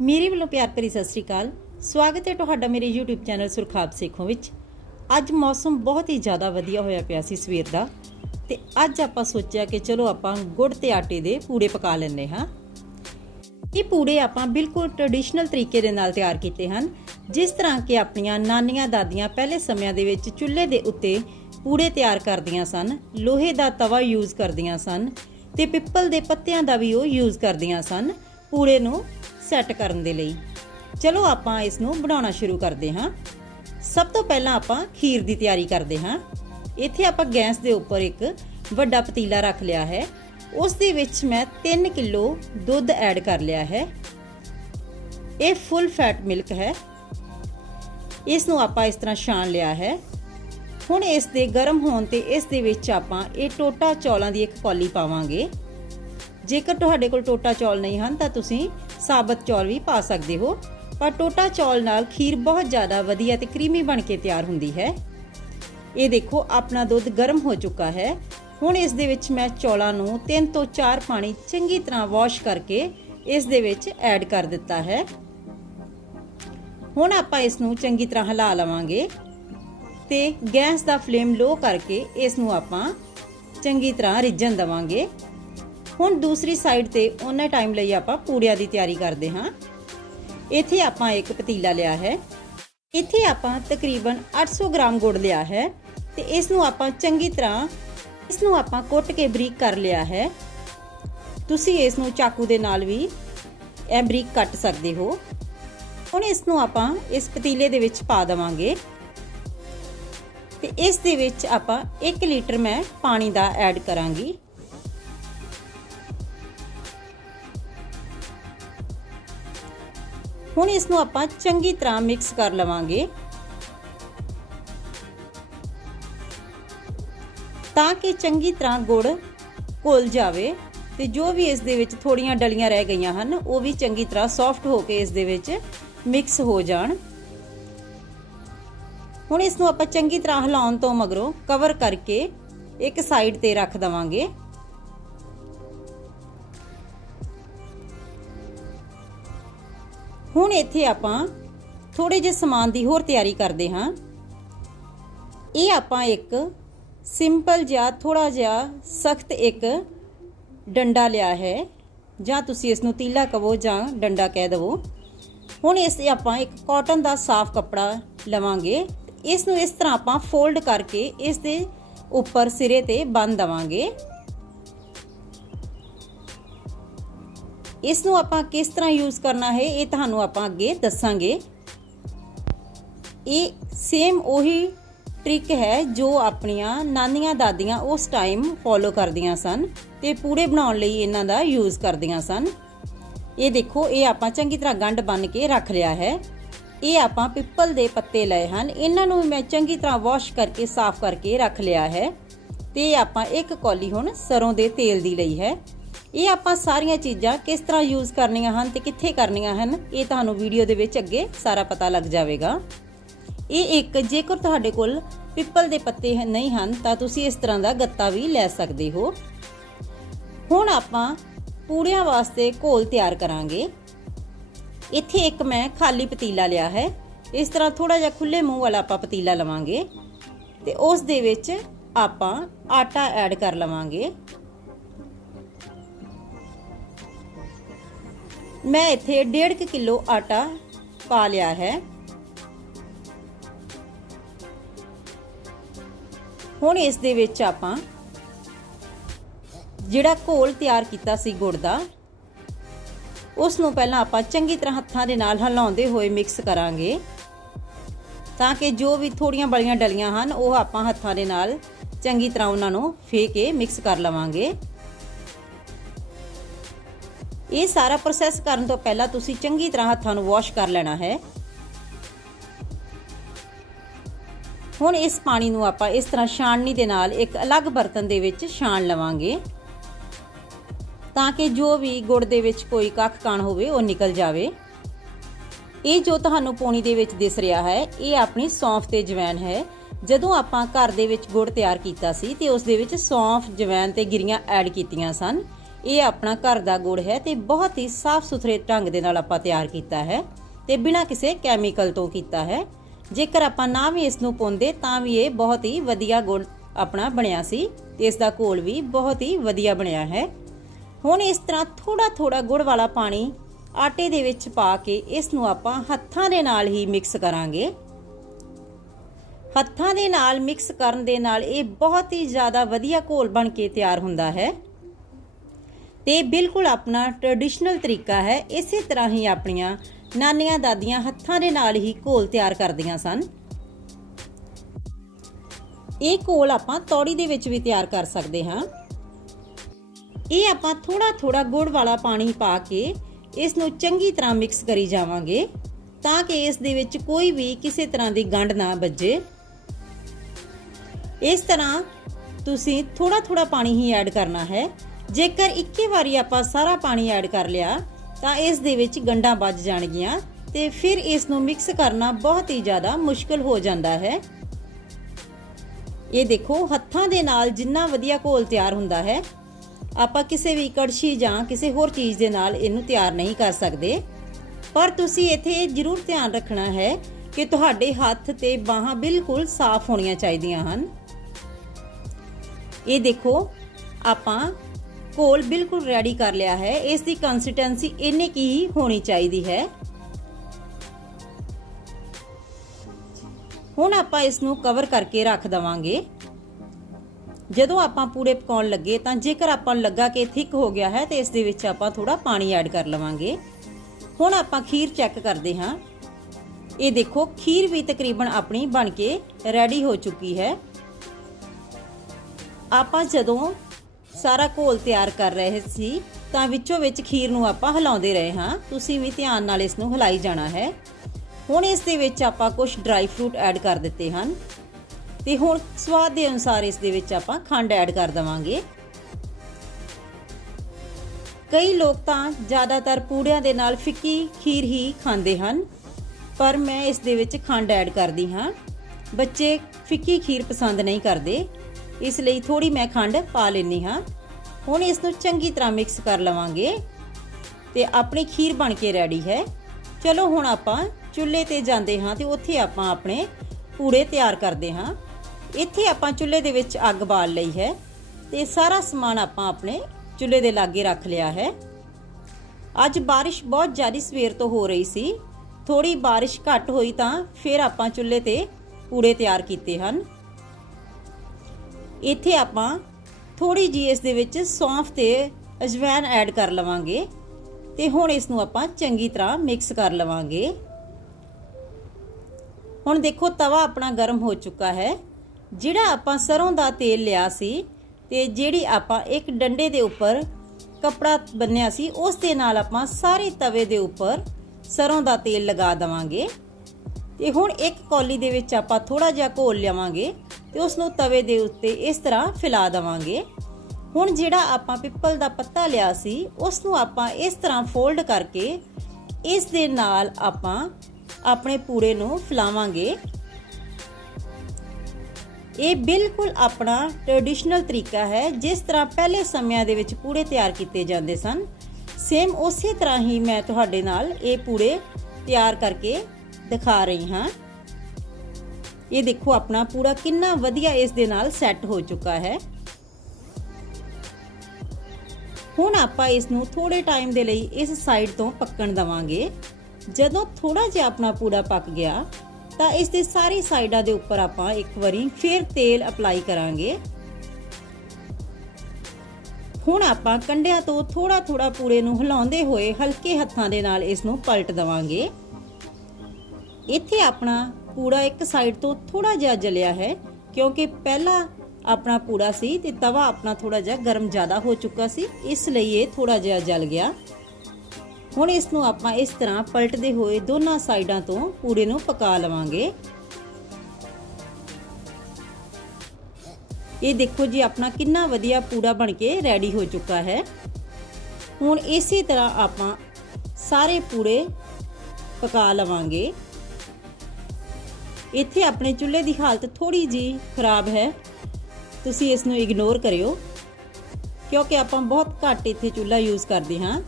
ਮੇਰੇ ਵੱਲੋਂ ਪਿਆਰ ਭਰੀ ਸਤਿ ਸ੍ਰੀ ਅਕਾਲ। ਸਵਾਗਤ ਹੈ ਤੁਹਾਡਾ ਮੇਰੇ YouTube ਚੈਨਲ ਸੁਰਖਾਬ ਸੇਖੋਂ ਵਿੱਚ। ਅੱਜ ਮੌਸਮ ਬਹੁਤ ਹੀ ਜ਼ਿਆਦਾ ਵਧੀਆ ਹੋਇਆ ਪਿਆ ਸੀ ਸਵੇਰ ਦਾ ਤੇ ਅੱਜ ਆਪਾਂ ਸੋਚਿਆ ਕਿ ਚਲੋ ਆਪਾਂ ਗੁੜ ਤੇ ਆਟੇ ਦੇ ਪੂੜੇ ਪਕਾ ਲੈਂਦੇ ਹਾਂ। ਇਹ ਪੂੜੇ ਆਪਾਂ ਬਿਲਕੁਲ ਟ੍ਰੈਡੀਸ਼ਨਲ ਤਰੀਕੇ ਦੇ ਨਾਲ ਤਿਆਰ ਕੀਤੇ ਹਨ। ਜਿਸ ਤਰ੍ਹਾਂ ਕਿ ਆਪਣੀਆਂ ਨਾਨੀਆਂ ਦਾਦੀਆਂ ਪਹਿਲੇ ਸਮਿਆਂ ਦੇ ਵਿੱਚ ਚੁੱਲ੍ਹੇ ਦੇ ਉੱਤੇ ਪੂੜੇ ਤਿਆਰ ਕਰਦੀਆਂ ਸਨ, ਲੋਹੇ ਦਾ ਤਵਾ ਯੂਜ਼ ਕਰਦੀਆਂ ਸਨ ਤੇ ਪਿੱਪਲ ਦੇ ਪੱਤਿਆਂ ਦਾ ਵੀ ਉਹ ਯੂਜ਼ ਕਰਦੀਆਂ ਸਨ। ਪੂੜੇ ਨੂੰ ਸੈੱਟ ਕਰਨ ਦੇ ਲਈ। ਚਲੋ ਆਪਾਂ ਇਸ ਨੂੰ ਬਣਾਉਣਾ ਸ਼ੁਰੂ ਕਰਦੇ ਹਾਂ। ਸਭ ਤੋਂ ਪਹਿਲਾਂ ਆਪਾਂ ਖੀਰ ਦੀ ਤਿਆਰੀ ਕਰਦੇ ਹਾਂ। ਇੱਥੇ ਆਪਾਂ ਗੈਸ ਦੇ ਉੱਪਰ ਇੱਕ ਵੱਡਾ ਪਤੀਲਾ ਰੱਖ ਲਿਆ ਹੈ। ਉਸ ਦੇ ਵਿੱਚ ਮੈਂ 3 ਕਿਲੋ ਦੁੱਧ ਐਡ ਕਰ ਲਿਆ ਹੈ। ਇਹ ਫੁੱਲ ਫੈਟ ਮਿਲਕ ਹੈ। ਇਸ ਨੂੰ ਆਪਾਂ ਇਸ ਤਰ੍ਹਾਂ ਛਾਣ ਲਿਆ ਹੈ। ਹੁਣ ਇਸ ਦੇ ਗਰਮ ਹੋਣ ਤੇ ਇਸ ਦੇ ਵਿੱਚ ਆਪਾਂ ਇਹ ਟੋਟਾ ਚੌਲਾਂ ਦੀ ਇੱਕ ਕੌਲੀ ਪਾਵਾਂਗੇ। ਜੇਕਰ ਤੁਹਾਡੇ ਕੋਲ ਟੋਟਾ ਚੌਲ ਨਹੀਂ ਹਨ ਤਾਂ ਤੁਸੀਂ ਸਾਬਤ ਚੌਲ ਵੀ ਪਾ ਸਕਦੇ ਹੋ। ਪਰ ਟੋਟਾ ਚੌਲ ਨਾਲ ਖੀਰ ਬਹੁਤ ਜ਼ਿਆਦਾ ਵਧੀਆ ਤੇ ਕਰੀਮੀ ਬਣ ਕੇ ਤਿਆਰ ਹੁੰਦੀ ਹੈ। ਇਹ ਦੇਖੋ, ਆਪਣਾ ਦੁੱਧ ਗਰਮ ਹੋ ਚੁੱਕਾ ਹੈ। ਹੁਣ ਇਸ ਦੇ ਵਿੱਚ ਮੈਂ ਚੌਲਾਂ ਨੂੰ 3 ਤੋਂ 4 ਪਾਣੀ ਚੰਗੀ ਤਰ੍ਹਾਂ ਵਾਸ਼ ਕਰਕੇ ਇਸ ਦੇ ਵਿੱਚ ਐਡ ਕਰ ਦਿੱਤਾ ਹੈ। ਹੁਣ ਆਪਾਂ ਇਸ ਨੂੰ ਚੰਗੀ ਤਰ੍ਹਾਂ ਹਿਲਾ ਲਵਾਂਗੇ ਤੇ ਗੈਸ ਦਾ ਫਲੇਮ ਲੋ ਕਰਕੇ ਇਸ ਨੂੰ ਆਪਾਂ ਚੰਗੀ ਤਰ੍ਹਾਂ ਰਿੱਝਣ ਦਵਾਂਗੇ। ਹੁਣ ਦੂਸਰੀ ਸਾਈਡ ਤੇ ਉਹਨਾਂ ਟਾਈਮ ਲਈ ਆਪਾਂ ਪੂੜਿਆਂ ਦੀ ਤਿਆਰੀ ਕਰਦੇ ਹਾਂ। ਇੱਥੇ ਆਪਾਂ ਇੱਕ ਪਤੀਲਾ ਲਿਆ ਹੈ। ਇੱਥੇ ਆਪਾਂ ਤਕਰੀਬਨ 800 ਗ੍ਰਾਮ ਗੁੜ ਲਿਆ ਹੈ ਤੇ ਇਸ ਨੂੰ ਆਪਾਂ ਚੰਗੀ ਤਰ੍ਹਾਂ ਇਸ ਨੂੰ ਆਪਾਂ ਕੁੱਟ ਕੇ ਬਰੀਕ ਕਰ ਲਿਆ ਹੈ। ਤੁਸੀਂ ਇਸ ਨੂੰ ਚਾਕੂ ਦੇ ਨਾਲ ਵੀ ਇਹ ਬਰੀਕ ਕੱਟ ਸਕਦੇ ਹੋ। ਹੁਣ ਇਸ ਨੂੰ ਆਪਾਂ ਇਸ ਪਤੀਲੇ ਦੇ ਵਿੱਚ ਪਾ ਦਵਾਂਗੇ। ਤੇ ਇਸ ਦੇ ਵਿੱਚ ਆਪਾਂ 1 ਲੀਟਰ ਮੈਂ ਪਾਣੀ ਦਾ ਐਡ ਕਰਾਂਗੀ। ਹੁਣ ਇਸ ਨੂੰ ਆਪਾਂ ਚੰਗੀ ਤਰ੍ਹਾਂ ਮਿਕਸ ਕਰ ਲਵਾਂਗੇ। ਤਾਂ ਕਿ ਚੰਗੀ ਤਰ੍ਹਾਂ ਗੁੜ ਘੁਲ ਜਾਵੇ ਤੇ ਜੋ ਵੀ ਇਸ ਦੇ ਵਿੱਚ ਥੋੜੀਆਂ ਡਲੀਆਂ ਰਹਿ ਗਈਆਂ ਹਨ, ਉਹ ਵੀ ਚੰਗੀ ਤਰ੍ਹਾਂ ਸੌਫਟ ਹੋ ਕੇ ਇਸ ਦੇ ਵਿੱਚ ਮਿਕਸ ਹੋ ਜਾਣ। ਹੁਣ ਇਸ ਨੂੰ ਆਪਾਂ ਚੰਗੀ ਤਰ੍ਹਾਂ ਹਿਲਾਉਣ ਤੋਂ ਮਗਰੋਂ ਕਵਰ ਕਰਕੇ ਇੱਕ ਸਾਈਡ ਤੇ ਰੱਖ ਦਵਾਂਗੇ। ਹੁਣ ਇੱਥੇ ਆਪਾਂ ਥੋੜੇ ਜਿਹੇ ਸਮਾਨ ਦੀ ਹੋਰ ਤਿਆਰੀ ਕਰਦੇ ਹਾਂ। ਇਹ ਆਪਾਂ ਇੱਕ ਸਿੰਪਲ ਜਿਹਾ ਥੋੜਾ ਜਿਹਾ ਸਖਤ ਇੱਕ ਡੰਡਾ ਲਿਆ ਹੈ। ਜਾਂ ਤੁਸੀਂ ਇਸ ਨੂੰ ਤੀਲਾ ਕਹੋ ਜਾਂ ਡੰਡਾ ਕਹਿ ਦਵੋ। ਹੁਣ ਇਸ ਤੇ ਆਪਾਂ ਇੱਕ ਕਾਟਨ ਦਾ ਸਾਫ਼ ਕੱਪੜਾ ਲਵਾਂਗੇ। ਇਸ ਨੂੰ ਇਸ ਤਰ੍ਹਾਂ ਆਪਾਂ ਫੋਲਡ ਕਰਕੇ ਇਸ ਦੇ ਉੱਪਰ ਸਿਰੇ ਤੇ ਬੰਨ ਦਵਾਂਗੇ। ਇਸ ਨੂੰ ਆਪਾਂ ਕਿਸ ਤਰ੍ਹਾਂ ਯੂਜ਼ ਕਰਨਾ ਹੈ, ਇਹ ਤੁਹਾਨੂੰ ਆਪਾਂ ਅੱਗੇ ਦੱਸਾਂਗੇ। ਇਹ ਸੇਮ ਉਹੀ ਟ੍ਰਿਕ ਹੈ ਜੋ ਆਪਣੀਆਂ ਨਾਨੀਆਂ, ਦਾਦੀਆਂ ਉਸ ਟਾਈਮ ਫੋਲੋ ਕਰਦੀਆਂ ਸਨ ਤੇ ਪੂੜੇ ਬਣਾਉਣ ਲਈ ਇਹਨਾਂ ਦਾ ਯੂਜ਼ ਕਰਦੀਆਂ ਸਨ। ਇਹ ਦੇਖੋ, ਇਹ ਆਪਾਂ ਚੰਗੀ ਤਰ੍ਹਾਂ ਗੰਢ ਬੰਨ ਕੇ ਰੱਖ ਲਿਆ ਹੈ। ਇਹ ਆਪਾਂ ਪਿੱਪਲ ਦੇ ਪੱਤੇ ਲਏ ਹਨ। ਇਹਨਾਂ ਨੂੰ ਮੈਂ ਚੰਗੀ ਤਰ੍ਹਾਂ ਵਾਸ਼ ਕਰਕੇ, ਸਾਫ਼ ਕਰਕੇ ਰੱਖ ਲਿਆ ਹੈ ਤੇ ਆਪਾਂ ਇੱਕ ਕੌਲੀ ਹੁਣ ਸਰੋਂ ਦੇ ਤੇਲ ਦੀ ਲਈ ਹੈ। ਇਹ ਆਪਾਂ ਸਾਰੀਆਂ ਚੀਜ਼ਾਂ ਕਿਸ ਤਰ੍ਹਾਂ ਯੂਜ਼ ਕਰਨੀਆਂ ਹਨ ਤੇ ਕਿੱਥੇ ਕਰਨੀਆਂ ਹਨ, ਇਹ ਤੁਹਾਨੂੰ ਵੀਡੀਓ ਦੇ ਵਿੱਚ ਅੱਗੇ ਸਾਰਾ ਪਤਾ ਲੱਗ ਜਾਵੇਗਾ। ਇਹ ਇੱਕ, ਜੇਕਰ ਤੁਹਾਡੇ ਕੋਲ ਪਿੱਪਲ ਦੇ ਪੱਤੇ ਨਹੀਂ ਹਨ, ਤਾਂ ਤੁਸੀਂ ਇਸ ਤਰ੍ਹਾਂ ਦਾ ਗੱਤਾ ਵੀ ਲੈ ਸਕਦੇ ਹੋ। ਹੁਣ ਆਪਾਂ ਪੂੜਿਆਂ ਵਾਸਤੇ ਘੋਲ ਤਿਆਰ ਕਰਾਂਗੇ। ਇੱਥੇ ਇੱਕ ਮੈਂ ਖਾਲੀ ਪਤੀਲਾ ਲਿਆ ਹੈ। ਇਸ ਤਰ੍ਹਾਂ ਥੋੜਾ ਜਿਹਾ ਖੁੱਲੇ ਮੂੰਹ ਵਾਲਾ ਆਪਾਂ ਪਤੀਲਾ ਲਵਾਂਗੇ ਤੇ ਉਸ ਦੇ ਵਿੱਚ ਆਪਾਂ ਆਟਾ ਐਡ ਕਰ ਲਵਾਂਗੇ। ਮੈਂ ਇੱਥੇ 1.5 ਕਿਲੋ ਆਟਾ ਪਾ ਲਿਆ ਹੈ। ਹੁਣ ਇਸ ਦੇ ਵਿੱਚ ਆਪਾਂ ਜਿਹੜਾ ਘੋਲ ਤਿਆਰ ਕੀਤਾ ਸੀ ਗੁੜ ਦਾ, ਉਸ ਨੂੰ ਪਹਿਲਾਂ ਆਪਾਂ ਚੰਗੀ ਤਰ੍ਹਾਂ ਹੱਥਾਂ ਦੇ ਨਾਲ ਹਿਲਾਉਂਦੇ ਹੋਏ ਮਿਕਸ ਕਰਾਂਗੇ ਤਾਂ ਕਿ ਜੋ ਵੀ ਥੋੜੀਆਂ ਬੜੀਆਂ ਡਲੀਆਂ ਹਨ, ਉਹ ਆਪਾਂ ਹੱਥਾਂ ਦੇ ਨਾਲ ਚੰਗੀ ਤਰ੍ਹਾਂ ਉਹਨਾਂ ਨੂੰ ਫੇ ਕੇ ਮਿਕਸ ਕਰ ਲਵਾਂਗੇ। ਇਹ ਸਾਰਾ ਪ੍ਰੋਸੈਸ ਕਰਨ ਤੋਂ ਪਹਿਲਾਂ ਤੁਸੀਂ ਚੰਗੀ ਤਰ੍ਹਾਂ ਹੱਥਾਂ ਨੂੰ ਵਾਸ਼ ਕਰ ਲੈਣਾ ਹੈ। ਹੁਣ ਇਸ ਪਾਣੀ ਨੂੰ ਆਪਾਂ ਇਸ ਤਰ੍ਹਾਂ ਛਾਣਨੀ ਦੇ ਨਾਲ ਇੱਕ ਅਲੱਗ ਬਰਤਨ ਦੇ ਵਿੱਚ ਛਾਣ ਲਵਾਂਗੇ। ਤਾਂ ਕਿ ਜੋ ਵੀ ਗੁੜ ਦੇ ਵਿੱਚ ਕੋਈ ਕੱਖ ਕਾਣ ਹੋਵੇ, ਉਹ ਨਿਕਲ ਜਾਵੇ। ਇਹ ਜੋ ਤੁਹਾਨੂੰ ਪੋਣੀ ਦੇ ਵਿੱਚ ਦਿਸ ਰਿਹਾ ਹੈ, ਇਹ ਆਪਣੀ ਸੌਂਫ ਤੇ ਜਵੈਨ ਹੈ। ਜਦੋਂ ਆਪਾਂ ਘਰ ਦੇ ਵਿੱਚ ਗੁੜ ਤਿਆਰ ਕੀਤਾ ਸੀ ਤੇ ਉਸ ਦੇ ਵਿੱਚ ਸੌਂਫ ਜਵੈਨ ਤੇ ਗਿਰੀਆਂ ਐਡ ਕੀਤੀਆਂ ਸਨ ਇਹ ਆਪਣਾ ਘਰ ਦਾ ਗੁੜ ਹੈ ਤੇ ਬਹੁਤ ਹੀ ਸਾਫ਼ ਸੁਥਰੇ ਢੰਗ ਦੇ ਨਾਲ ਆਪਾਂ ਤਿਆਰ ਕੀਤਾ ਹੈ ਤੇ ਬਿਨਾਂ ਕਿਸੇ ਕੈਮੀਕਲ ਤੋਂ ਕੀਤਾ ਹੈ। ਜੇਕਰ ਆਪਾਂ ਨਾ ਵੀ ਇਸ ਨੂੰ ਪਾਉਂਦੇ ਤਾਂ ਵੀ ਇਹ ਬਹੁਤ ਹੀ ਵਧੀਆ ਗੁੜ ਆਪਣਾ ਬਣਿਆ ਸੀ ਤੇ ਇਸ ਦਾ ਘੋਲ ਵੀ ਬਹੁਤ ਹੀ ਵਧੀਆ ਬਣਿਆ ਹੈ। ਹੁਣ ਇਸ ਤਰ੍ਹਾਂ ਥੋੜਾ ਥੋੜਾ ਗੁੜ ਵਾਲਾ ਪਾਣੀ ਆਟੇ ਦੇ ਵਿੱਚ ਪਾ ਕੇ ਇਸ ਨੂੰ ਆਪਾਂ ਹੱਥਾਂ ਦੇ ਨਾਲ ਹੀ ਮਿਕਸ ਕਰਾਂਗੇ। ਹੱਥਾਂ ਦੇ ਨਾਲ ਮਿਕਸ ਕਰਨ ਦੇ ਨਾਲ ਇਹ ਬਹੁਤ ਹੀ ਜ਼ਿਆਦਾ ਵਧੀਆ ਘੋਲ ਬਣ ਕੇ ਤਿਆਰ ਹੁੰਦਾ ਹੈ। ਤੇ ਬਿਲਕੁਲ ਆਪਣਾ ਟ੍ਰੈਡੀਸ਼ਨਲ ਤਰੀਕਾ ਹੈ, ਇਸੇ ਤਰ੍ਹਾਂ ਹੀ ਆਪਣੀਆਂ ਨਾਨੀਆਂ ਦਾਦੀਆਂ ਹੱਥਾਂ ਦੇ ਨਾਲ ਹੀ ਘੋਲ ਤਿਆਰ ਕਰਦੀਆਂ ਸਨ। ਇਹ ਘੋਲ ਆਪਾਂ ਤੌੜੀ ਦੇ ਵਿੱਚ ਵੀ ਤਿਆਰ ਕਰ ਸਕਦੇ ਹਾਂ। ਇਹ ਆਪਾਂ ਥੋੜਾ ਥੋੜਾ ਗੁੜ ਵਾਲਾ ਪਾਣੀ ਪਾ ਕੇ ਇਸ ਨੂੰ ਚੰਗੀ ਤਰ੍ਹਾਂ ਮਿਕਸ ਕਰੀ ਜਾਵਾਂਗੇ, ਤਾਂ ਕਿ ਇਸ ਦੇ ਵਿੱਚ ਕੋਈ ਵੀ ਕਿਸੇ ਤਰ੍ਹਾਂ ਦੀ ਗੰਢ ਨਾ ਵੱਜੇ। ਇਸ ਤਰ੍ਹਾਂ ਤੁਸੀਂ ਥੋੜਾ ਥੋੜਾ ਪਾਣੀ ਹੀ ਐਡ ਕਰਨਾ ਹੈ। ਜੇਕਰ ਇੱਕੇ ਵਾਰੀ ਆਪਾਂ ਸਾਰਾ ਪਾਣੀ ਐਡ ਕਰ ਲਿਆ, ਤਾਂ ਇਸ ਦੇ ਵਿੱਚ ਗੰਢਾਂ ਵੱਜ ਜਾਣਗੀਆਂ ਤੇ ਫਿਰ ਇਸ ਨੂੰ ਮਿਕਸ ਕਰਨਾ ਬਹੁਤ ਹੀ ਜ਼ਿਆਦਾ ਮੁਸ਼ਕਲ ਹੋ ਜਾਂਦਾ ਹੈ। ਇਹ ਦੇਖੋ, ਹੱਥਾਂ ਦੇ ਨਾਲ ਜਿੰਨਾ ਵਧੀਆ ਘੋਲ ਤਿਆਰ ਹੁੰਦਾ ਹੈ, ਆਪਾਂ ਕਿਸੇ ਵੀ ਕੜਛੀ ਜਾਂ ਕਿਸੇ ਹੋਰ ਚੀਜ਼ ਦੇ ਨਾਲ ਇਹਨੂੰ ਤਿਆਰ ਨਹੀਂ ਕਰ ਸਕਦੇ। ਪਰ ਤੁਸੀਂ ਇੱਥੇ ਇਹ ਜ਼ਰੂਰ ਧਿਆਨ ਰੱਖਣਾ ਹੈ ਕਿ ਤੁਹਾਡੇ ਹੱਥ ਤੇ ਬਾਹਾਂ ਬਿਲਕੁਲ ਸਾਫ਼ ਹੋਣੀਆਂ ਚਾਹੀਦੀਆਂ ਹਨ। ਇਹ ਦੇਖੋ, ਆਪਾਂ ਘੋਲ ਬਿਲਕੁਲ ਰੈਡੀ ਕਰ ਲਿਆ ਹੈ। ਇਸ ਦੀ ਕੰਸਿਸਟੈਂਸੀ ਇੰਨੀ ਕੀ ਹੀ ਹੋਣੀ ਚਾਹੀਦੀ ਹੈ। ਹੁਣ ਆਪਾਂ ਇਸ ਨੂੰ ਕਵਰ ਕਰਕੇ ਰੱਖ ਦਵਾਂਗੇ। ਜਦੋਂ ਆਪਾਂ ਪੂੜੇ ਪਕਾਉਣ ਲੱਗੇ ਤਾਂ ਜੇਕਰ ਆਪਾਂ ਨੂੰ ਲੱਗਾ ਕਿ ਥਿਕ ਹੋ ਗਿਆ ਹੈ, ਤੇ ਇਸ ਦੇ ਵਿੱਚ ਆਪਾਂ ਥੋੜਾ ਪਾਣੀ ਐਡ ਕਰ ਲਵਾਂਗੇ। ਹੁਣ ਆਪਾਂ ਖੀਰ ਚੈੱਕ ਕਰਦੇ ਹਾਂ। ਇਹ ਦੇਖੋ, ਖੀਰ ਵੀ ਤਕਰੀਬਨ ਆਪਣੀ ਬਣ ਕੇ ਰੈਡੀ ਹੋ ਚੁੱਕੀ ਹੈ। ਆਪਾਂ ਜਦੋਂ ਸਾਰਾ ਘੋਲ ਤਿਆਰ ਕਰ ਰਹੇ ਸੀ, ਤਾਂ ਵਿੱਚੋਂ ਵਿੱਚ ਖੀਰ ਨੂੰ ਆਪਾਂ ਹਿਲਾਉਂਦੇ ਰਹੇ ਹਾਂ। ਤੁਸੀਂ ਵੀ ਧਿਆਨ ਨਾਲ ਇਸ ਨੂੰ ਹਿਲਾਈ ਜਾਣਾ ਹੈ। ਹੁਣ ਇਸ ਦੇ ਵਿੱਚ ਆਪਾਂ ਕੁਝ ਡਰਾਈ ਫਰੂਟ ਐਡ ਕਰ ਦਿੱਤੇ ਹਨ। ਤੇ ਹੁਣ ਸਵਾਦ ਦੇ ਅਨੁਸਾਰ ਇਸ ਦੇ ਵਿੱਚ ਆਪਾਂ ਖੰਡ ਐਡ ਕਰ ਦਵਾਂਗੇ। ਕਈ ਲੋਕ ਤਾਂ ਜ਼ਿਆਦਾਤਰ ਪੂੜਿਆਂ ਦੇ ਨਾਲ ਫਿੱਕੀ ਖੀਰ ਹੀ ਖਾਂਦੇ ਹਨ, ਪਰ ਮੈਂ ਇਸ ਦੇ ਵਿੱਚ ਖੰਡ ਐਡ ਕਰਦੀ ਹਾਂ। ਬੱਚੇ ਫਿੱਕੀ ਖੀਰ ਪਸੰਦ ਨਹੀਂ ਕਰਦੇ। ਇਸ ਲਈ ਥੋੜੀ ਮੈਂ ਖੰਡ ਪਾ ਲੈਣੀ ਹਾਂ। ਹੁਣ ਇਸ ਨੂੰ ਚੰਗੀ ਤਰ੍ਹਾਂ ਮਿਕਸ ਕਰ ਲਵਾਂਗੇ ਤੇ ਆਪਣੀ ਖੀਰ ਬਣ ਕੇ ਰੈਡੀ ਹੈ। ਚਲੋ ਹੁਣ ਆਪਾਂ ਚੁੱਲ੍ਹੇ ਤੇ ਜਾਂਦੇ ਹਾਂ ਤੇ ਉੱਥੇ ਆਪਾਂ ਆਪਣੇ ਪੂੜੇ ਤਿਆਰ ਕਰਦੇ ਹਾਂ। ਇੱਥੇ ਆਪਾਂ ਚੁੱਲ੍ਹੇ ਦੇ ਵਿੱਚ ਅੱਗ ਬਾਲ ਲਈ ਹੈ ਤੇ ਸਾਰਾ ਸਮਾਨ ਆਪਾਂ ਆਪਣੇ ਚੁੱਲ੍ਹੇ ਦੇ ਲਾਗੇ ਰੱਖ ਲਿਆ ਹੈ। ਅੱਜ ਬਾਰਿਸ਼ ਬਹੁਤ ਜ਼ਿਆਦਾ ਸਵੇਰ ਤੋਂ ਹੋ ਰਹੀ ਸੀ। ਥੋੜੀ ਬਾਰਿਸ਼ ਘੱਟ ਹੋਈ ਤਾਂ ਫਿਰ ਆਪਾਂ ਚੁੱਲ੍ਹੇ ਤੇ ਪੂੜੇ ਤਿਆਰ ਕੀਤੇ ਹਨ। ਇੱਥੇ ਆਪਾਂ ਥੋੜੀ ਜੀ ਇਸ ਦੇ ਵਿੱਚ ਸੌਂਫ ਤੇ ਅਜਵਾਇਣ ਐਡ ਕਰ ਲਵਾਂਗੇ ਤੇ ਹੁਣ ਇਸ ਨੂੰ ਆਪਾਂ ਚੰਗੀ ਤਰ੍ਹਾਂ ਮਿਕਸ ਕਰ ਲਵਾਂਗੇ। ਹੁਣ ਦੇਖੋ ਤਵਾ ਆਪਣਾ ਗਰਮ ਹੋ ਚੁੱਕਾ ਹੈ। ਜਿਹੜਾ ਆਪਾਂ ਸਰੋਂ ਦਾ ਤੇਲ ਲਿਆ ਸੀ ਤੇ ਜਿਹੜੀ ਆਪਾਂ ਇੱਕ ਡੰਡੇ ਦੇ ਉੱਪਰ ਕਪੜਾ ਬੰਨਿਆ ਸੀ, ਉਸ ਦੇ ਨਾਲ ਆਪਾਂ ਸਾਰੇ ਤਵੇ ਦੇ ਉੱਪਰ ਸਰੋਂ ਦਾ ਤੇਲ ਲਗਾ ਦਵਾਂਗੇ। ਤੇ ਹੁਣ ਇੱਕ ਕੌਲੀ ਦੇ ਵਿੱਚ ਆਪਾਂ ਥੋੜਾ ਜਿਹਾ ਘੋਲ ਲਿਆਵਾਂਗੇ। ਤੇ ਉਸ ਨੂੰ ਤਵੇ ਦੇ ਉੱਤੇ ਇਸ ਤਰ੍ਹਾਂ ਫੈਲਾ ਦਵਾਂਗੇ। ਹੁਣ ਜਿਹੜਾ ਆਪਾਂ ਪਿੱਪਲ ਦਾ ਪੱਤਾ ਲਿਆ ਸੀ ਉਸ ਨੂੰ ਆਪਾਂ ਇਸ ਤਰ੍ਹਾਂ ਫੋਲਡ ਕਰਕੇ ਇਸ ਦੇ ਨਾਲ ਆਪਾਂ ਆਪਣੇ ਪੂੜੇ ਨੂੰ ਫਲਾਵਾਂਗੇ। ਇਹ ਬਿਲਕੁਲ ਆਪਣਾ ਟ੍ਰੈਡੀਸ਼ਨਲ ਤਰੀਕਾ ਹੈ, ਜਿਸ ਤਰ੍ਹਾਂ ਪਹਿਲੇ ਸਮਿਆਂ ਦੇ ਵਿੱਚ ਪੂੜੇ ਤਿਆਰ ਕੀਤੇ ਜਾਂਦੇ ਸਨ। ਸੇਮ ਉਸੇ ਤਰ੍ਹਾਂ ਹੀ ਮੈਂ ਤੁਹਾਡੇ ਨਾਲ ਇਹ ਪੂੜੇ ਤਿਆਰ ਕਰਕੇ ਦਿਖਾ ਰਹੀ ਹਾਂ। ਇਹ ਦੇਖੋ ਆਪਣਾ ਪੂਰਾ ਕਿੰਨਾ ਵਧੀਆ ਇਸ ਦੇ ਨਾਲ ਸੈੱਟ ਹੋ ਚੁੱਕਾ ਹੈ। ਹੁਣ ਆਪਾਂ ਇਸ ਨੂੰ ਥੋੜੇ ਟਾਈਮ ਦੇ ਲਈ ਇਸ ਸਾਈਡ ਤੋਂ ਪੱਕਣ ਦਵਾਂਗੇ। ਜਦੋਂ ਥੋੜਾ ਜਿਹਾ ਆਪਣਾ ਪੂੜਾ ਪੱਕ ਗਿਆ, ਤਾਂ ਇਸ ਦੇ ਸਾਰੀ ਸਾਈਡਾਂ ਦੇ ਉੱਪਰ ਆਪਾਂ ਇੱਕ ਵਾਰੀ ਫਿਰ ਤੇਲ ਅਪਲਾਈ ਕਰਾਂਗੇ। ਹੁਣ ਆਪਾਂ ਕੰਡਿਆਂ ਤੋਂ ਥੋੜਾ ਥੋੜਾ ਪੂੜੇ ਨੂੰ ਹਿਲਾਉਂਦੇ ਹੋਏ ਹਲਕੇ ਹੱਥਾਂ ਦੇ ਨਾਲ ਇਸ ਨੂੰ ਪਲਟ ਦਵਾਂਗੇ। ਇੱਥੇ ਆਪਣਾ ਪੂੜਾ ਇੱਕ ਸਾਈਡ ਤੋਂ ਥੋੜਾ ਜਿਹਾ ਜਲਿਆ ਹੈ, ਕਿਉਂਕਿ ਪਹਿਲਾ ਆਪਣਾ ਪੂੜਾ ਸੀ ਤੇ ਤਵਾ ਆਪਣਾ ਥੋੜਾ ਜਿਹਾ ਗਰਮ ਜ਼ਿਆਦਾ ਹੋ ਚੁੱਕਾ ਸੀ, ਇਸ ਲਈ ਇਹ ਥੋੜਾ ਜਿਹਾ ਜਲ ਗਿਆ। ਹੁਣ ਇਸ ਨੂੰ ਆਪਾਂ ਇਸ ਤਰ੍ਹਾਂ ਪਲਟਦੇ ਹੋਏ ਦੋਨਾਂ ਸਾਈਡਾਂ ਤੋਂ ਪੂੜੇ ਨੂੰ ਪਕਾ ਲਵਾਂਗੇ। ਇਹ ਦੇਖੋ ਜੀ, ਆਪਣਾ ਕਿੰਨਾ ਵਧੀਆ ਪੂੜਾ ਬਣ ਕੇ ਰੈਡੀ ਹੋ ਚੁੱਕਾ ਹੈ। ਹੁਣ ਇਸੇ ਤਰ੍ਹਾਂ ਆਪਾਂ ਸਾਰੇ ਪੂੜੇ ਪਕਾ ਲਵਾਂਗੇ। ਇੱਥੇ ਆਪਣੇ ਚੁੱਲ੍ਹੇ ਦੀ ਹਾਲਤ ਥੋੜੀ ਜੀ ਖਰਾਬ ਹੈ। ਤੁਸੀਂ ਇਸ ਨੂੰ ਇਗਨੋਰ ਕਰਿਓ, ਕਿਉਂਕਿ ਆਪਾਂ ਬਹੁਤ ਘੱਟ ਇੱਥੇ ਚੁੱਲ੍ਹਾ ਯੂਜ਼ ਕਰਦੇ ਹਾਂ।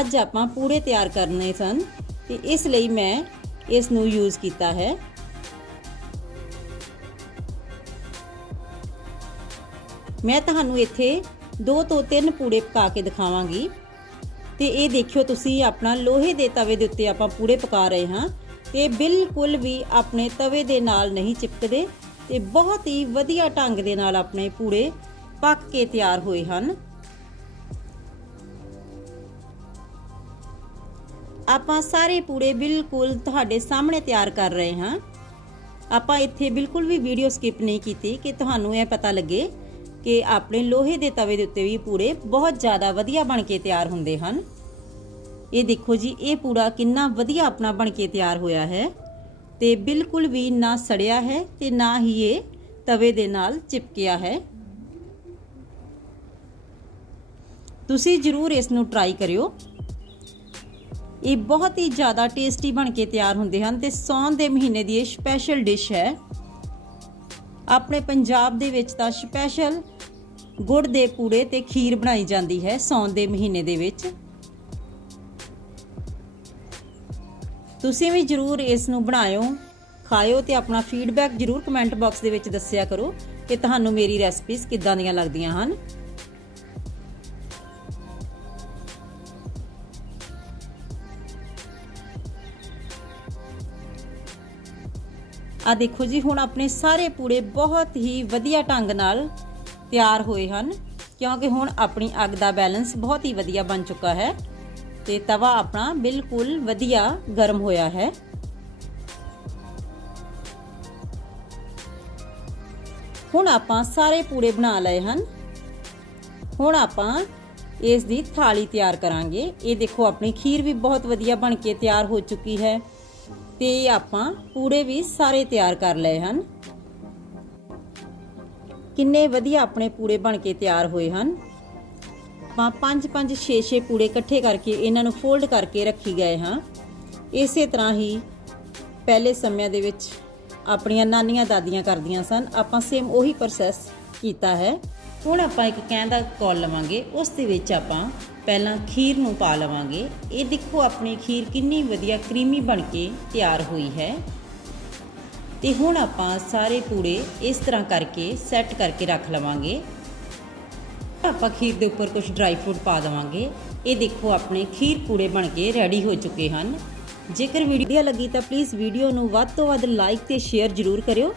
ਅੱਜ ਆਪਾਂ ਪੂੜੇ ਤਿਆਰ ਕਰਨੇ ਸਨ, ਤੇ ਇਸ ਲਈ ਮੈਂ ਇਸ ਨੂੰ ਯੂਜ਼ ਕੀਤਾ ਹੈ। ਮੈਂ ਤੁਹਾਨੂੰ ਇੱਥੇ ਦੋ ਤੋਂ ਤਿੰਨ ਪੂੜੇ ਪਕਾ ਕੇ ਦਿਖਾਵਾਂਗੀ। ਤੇ ਇਹ ਦੇਖਿਓ ਤੁਸੀਂ ਆਪਣਾ ਲੋਹੇ ਦੇ ਤਵੇ ਦੇ ਉੱਤੇ ਆਪਾਂ ਪੂੜੇ ਪਕਾ ਰਹੇ ਹਾਂ। ਇਹ ਬਿਲਕੁਲ ਵੀ ਆਪਣੇ ਤਵੇ ਦੇ ਨਾਲ ਨਹੀਂ ਚਿਪਕਦੇ ਤੇ ਬਹੁਤ ਹੀ ਵਧੀਆ ਢੰਗ ਦੇ ਨਾਲ ਆਪਣੇ ਪੂੜੇ ਪੱਕ ਕੇ ਤਿਆਰ ਹੋਏ ਹਨ। ਆਪਾਂ ਸਾਰੇ ਪੂੜੇ ਬਿਲਕੁਲ ਤੁਹਾਡੇ ਸਾਹਮਣੇ ਤਿਆਰ ਕਰ ਰਹੇ ਹਾਂ। ਆਪਾਂ ਇੱਥੇ ਬਿਲਕੁਲ ਵੀ ਵੀਡੀਓ ਸਕਿਪ ਨਹੀਂ ਕੀਤੀ ਕਿ ਤੁਹਾਨੂੰ ਇਹ ਪਤਾ ਲੱਗੇ ਕਿ ਆਪਣੇ ਲੋਹੇ ਦੇ ਤਵੇ ਦੇ ਉੱਤੇ ਵੀ ਪੂੜੇ ਬਹੁਤ ਜ਼ਿਆਦਾ ਵਧੀਆ ਬਣ ਕੇ ਤਿਆਰ ਹੁੰਦੇ ਹਨ। ਇਹ ਦੇਖੋ ਜੀ, ਇਹ ਪੂੜਾ ਕਿੰਨਾ ਵਧੀਆ ਆਪਣਾ ਬਣ ਕੇ ਤਿਆਰ ਹੋਇਆ ਹੈ ਤੇ ਬਿਲਕੁਲ ਵੀ ਨਾ ਸੜਿਆ ਹੈ ਤੇ ਨਾ ਹੀ ਇਹ ਤਵੇ ਦੇ ਨਾਲ ਚਿਪਕਿਆ ਹੈ। ਤੁਸੀਂ ਜ਼ਰੂਰ ਇਸ ਨੂੰ ਟਰਾਈ ਕਰਿਓ। ਇਹ ਬਹੁਤ ਹੀ ਜ਼ਿਆਦਾ ਟੇਸਟੀ ਬਣ ਕੇ ਤਿਆਰ ਹੁੰਦੇ ਹਨ ਤੇ ਸੌਣ ਦੇ ਮਹੀਨੇ ਦੀ ਇਹ ਸਪੈਸ਼ਲ ਡਿਸ਼ ਹੈ। ਆਪਣੇ ਪੰਜਾਬ ਦੇ ਵਿੱਚ ਤਾਂ ਸਪੈਸ਼ਲ ਗੁੜ ਦੇ ਪੂੜੇ ਤੇ ਖੀਰ ਬਣਾਈ ਜਾਂਦੀ ਹੈ ਸੌਣ ਦੇ ਮਹੀਨੇ ਦੇ ਵਿੱਚ। ਤੁਸੀਂ ਵੀ ਜਰੂਰ ਇਸ ਨੂੰ ਬਣਾਇਓ, ਖਾਇਓ ਤੇ ਆਪਣਾ ਫੀਡਬੈਕ ਜਰੂਰ ਕਮੈਂਟ ਬਾਕਸ ਦੇ ਵਿੱਚ ਦੱਸਿਆ ਕਰੋ ਕਿ ਤੁਹਾਨੂੰ ਮੇਰੀ ਰੈਸਪੀਜ਼ ਕਿੱਦਾਂ ਦੀਆਂ ਲੱਗਦੀਆਂ ਹਨ। ਆ ਦੇਖੋ ਜੀ, ਹੁਣ ਆਪਣੇ ਸਾਰੇ ਪੂੜੇ ਬਹੁਤ ਹੀ ਵਧੀਆ ਢੰਗ ਨਾਲ ਤਿਆਰ ਹੋਏ ਹਨ, ਕਿਉਂਕਿ ਹੁਣ ਆਪਣੀ ਅੱਗ ਦਾ ਬੈਲੈਂਸ ਬਹੁਤ ਹੀ ਵਧੀਆ ਬਣ ਚੁੱਕਾ ਹੈ। ਤੇ ਤਵਾ ਆਪਣਾ ਬਿਲਕੁਲ ਵਧੀਆ ਗਰਮ ਹੋਇਆ ਹੈ। ਹੁਣ ਆਪਾਂ ਸਾਰੇ ਪੂੜੇ ਬਣਾ ਲਏ ਹਨ। ਹੁਣ ਆਪਾਂ ਇਸ ਦੀ ਥਾਲੀ ਤਿਆਰ ਕਰਾਂਗੇ। ਇਹ ਦੇਖੋ, ਆਪਣੀ ਖੀਰ ਵੀ ਬਹੁਤ ਵਧੀਆ ਬਣ ਕੇ ਤਿਆਰ ਹੋ ਚੁੱਕੀ ਹੈ ਤੇ ਆਪਾਂ ਪੂੜੇ ਵੀ ਸਾਰੇ ਤਿਆਰ ਕਰ ਲਏ ਹਨ। ਕਿੰਨੇ ਵਧੀਆ ਆਪਣੇ ਪੂੜੇ ਬਣ ਕੇ ਤਿਆਰ ਹੋਏ ਹਨ। ਆਪਾਂ 5 5 6 6 ਪੂੜੇ ਇਕੱਠੇ ਕਰਕੇ ਇਹਨਾਂ ਨੂੰ ਫੋਲਡ ਕਰਕੇ ਰੱਖੀ ਗਏ ਹਾਂ। ਇਸੇ ਤਰ੍ਹਾਂ ਹੀ ਪਹਿਲੇ ਸਮਿਆਂ ਦੇ ਵਿੱਚ ਆਪਣੀਆਂ ਨਾਨੀਆਂ ਦਾਦੀਆਂ ਕਰਦੀਆਂ ਸਨ। ਆਪਾਂ ਸੇਮ ਉਹੀ ਪ੍ਰੋਸੈਸ ਕੀਤਾ ਹੈ। ਹੁਣ ਆਪਾਂ ਇੱਕ ਕਹਿਣ ਦਾ ਕੌਲ ਲਵਾਂਗੇ। ਉਸ ਦੇ ਵਿੱਚ ਆਪਾਂ ਪਹਿਲਾਂ ਖੀਰ ਨੂੰ ਪਾ ਲਵਾਂਗੇ। ਇਹ ਦੇਖੋ ਆਪਣੀ ਖੀਰ ਕਿੰਨੀ ਵਧੀਆ ਕਰੀਮੀ ਬਣ ਕੇ ਤਿਆਰ ਹੋਈ ਹੈ। ਤੇ ਹੁਣ ਆਪਾਂ ਸਾਰੇ ਪੂੜੇ ਇਸ ਤਰ੍ਹਾਂ ਕਰਕੇ ਸੈੱਟ ਕਰਕੇ ਰੱਖ ਲਵਾਂਗੇ। ਆਪਾਂ ਖੀਰ ਦੇ ਉੱਪਰ ਕੁਝ ਡਰਾਈ ਫਰੂਟ ਪਾ ਦੇਵਾਂਗੇ। ਇਹ ਦੇਖੋ ਆਪਣੇ ਖੀਰ ਪੂੜੇ ਬਣ ਕੇ ਰੈਡੀ ਹੋ ਚੁੱਕੇ ਹਨ। ਜੇਕਰ ਵੀਡੀਓ ਲੱਗੀ ਤਾਂ ਪਲੀਜ਼ ਵੀਡੀਓ ਨੂੰ ਵੱਧ ਤੋਂ ਵੱਧ ਲਾਈਕ ਤੇ ਸ਼ੇਅਰ ਜ਼ਰੂਰ ਕਰਿਓ।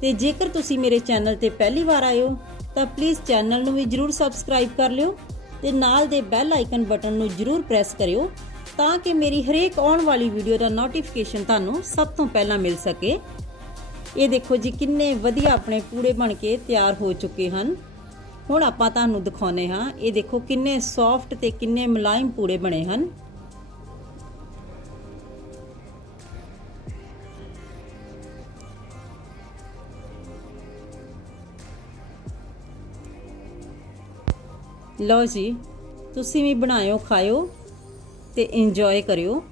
ਤੇ ਜੇਕਰ ਤੁਸੀਂ ਮੇਰੇ ਚੈਨਲ ਤੇ ਪਹਿਲੀ ਵਾਰ ਆਇਓ, ਤਾਂ ਪਲੀਜ਼ ਚੈਨਲ ਨੂੰ ਵੀ ਜ਼ਰੂਰ ਸਬਸਕ੍ਰਾਈਬ ਕਰ ਲਿਓ ਤੇ ਨਾਲ ਦੇ ਬੈਲ ਆਈਕਨ ਬਟਨ ਨੂੰ ਜ਼ਰੂਰ ਪ੍ਰੈਸ ਕਰਿਓ ਤਾਂ ਕਿ ਮੇਰੀ ਹਰੇਕ ਆਉਣ ਵਾਲੀ ਵੀਡੀਓ ਦਾ ਨੋਟੀਫਿਕੇਸ਼ਨ ਤੁਹਾਨੂੰ ਸਭ ਤੋਂ ਪਹਿਲਾਂ ਮਿਲ ਸਕੇ। ਇਹ ਦੇਖੋ ਜੀ ਕਿੰਨੇ ਵਧੀਆ ਆਪਣੇ ਪੂੜੇ ਬਣ ਕੇ ਤਿਆਰ ਹੋ ਚੁੱਕੇ ਹਨ। ਹੁਣ ਆਪਾਂ ਤੁਹਾਨੂੰ ਦਿਖਾਉਨੇ ਹਾਂ, ਇਹ ਦੇਖੋ ਕਿੰਨੇ ਸੌਫਟ ਤੇ ਕਿੰਨੇ ਮੁਲਾਇਮ ਪੂੜੇ ਬਣੇ ਹਨ। ਲਓ ਜੀ, ਤੁਸੀਂ ਵੀ ਬਣਾਇਓ, ਖਾਇਓ ਤੇ ਇੰਜੋਏ ਕਰਿਓ।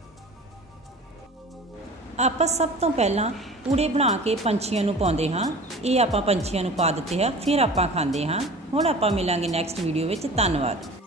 ਆਪਾਂ ਸਭ ਤੋਂ ਪਹਿਲਾਂ ਪੂੜੇ ਬਣਾ ਕੇ ਪੰਛੀਆਂ ਨੂੰ ਪਾਉਂਦੇ ਹਾਂ। ਇਹ ਆਪਾਂ ਪੰਛੀਆਂ ਨੂੰ ਪਾ ਦਿੱਤੇ ਆ, ਫਿਰ ਆਪਾਂ ਖਾਂਦੇ ਹਾਂ। ਹੁਣ ਆਪਾਂ ਮਿਲਾਂਗੇ ਨੈਕਸਟ ਵੀਡੀਓ ਵਿੱਚ। ਧੰਨਵਾਦ।